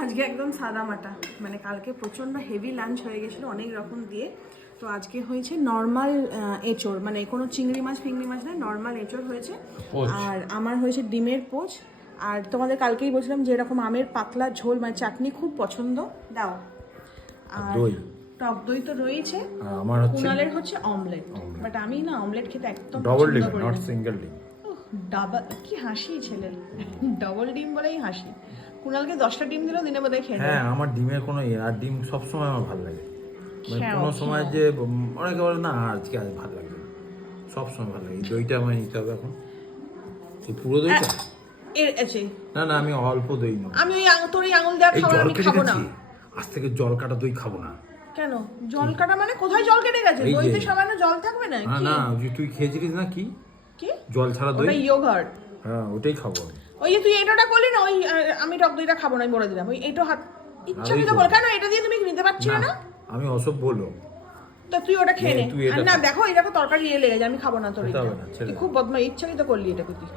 আজকে একদম সাদা মাটা, মানে কালকে প্রচণ্ড হেভি লাঞ্চ হয়ে গেছিলো অনেক রকম দিয়ে। তো আজকে হয়েছে নর্মাল এঁচোড়, মানে কোনো চিংড়ি মাছ ফিংড়ি মাছ নয়, নর্মাল এঁচোড় হয়েছে। আর আমার হয়েছে ডিমের পোচ। আর তোমাদের কালকেই বলছিলাম যে এরকম আমের পাতলা ঝোল, মানে চাটনি খুব পছন্দ, দাও। আর দই, টক দই তো রয়েছে। আমার হচ্ছে কুনালের হচ্ছে অমলেট, বাট আমি না অমলেট খেতে একদম ডবল পছন্দ ডিম, করি নট না। সিঙ্গেল ডিম। ডাবল কি হাসি ছেলের, ডবল ডিম বলেই হাসি। কুনালকে 10টা ডিম দিলেও দিনে বোধহয় খেয়ে হ্যাঁ, আমার ডিমের কোনো আর ডিম সবসময় আমার ভালো লাগে। মানে কোনো সময় যে অনেকে বলে না আজকে আজ ভালো লাগে, সবসময় ভালো লাগে। দইটা আমার নিতে হবে এখন, এই পুরো দইটা এর আছে। না না, আমি অল্প দই নেবো। আমি ওই তোর এই আঙুল দেওয়া এই খাবার জল আমি কেটে খাবো না। গেছি, আজ থেকে জল কাটা দই খাবো না। কেন জল কাটা মানে কোথায় জল কেটে গেছে? এই যে। দইতে সামান্য জল থাকবে না না কি? না, ওই যে তুই খেয়েছিলিস না কি কি জল ছাড়া দই? ওটা ইয়োগার্ট। হ্যাঁ, ওটাই খাবো আমি। ওই যে তুই এটাটা করলি না, ওই আমি টক দইটা খাবো না, আমি বলে দিলাম। ওই এটা হাত ইচ্ছাকৃত বল, কেন এটা দিয়ে তুমি নিতে পারছিলে না? আমি অসভ্য লোক। তো তুই ওটা খেয়ে নে। তুই এটা আর না দেখো এই দেখো তরকারি লেগে যায়, আমি খাবো না তোর খেতে এটা। হবে না, ছেড়ে তুই দে। খুব বদমাই, ইচ্ছাকৃত করলি এটা তুই।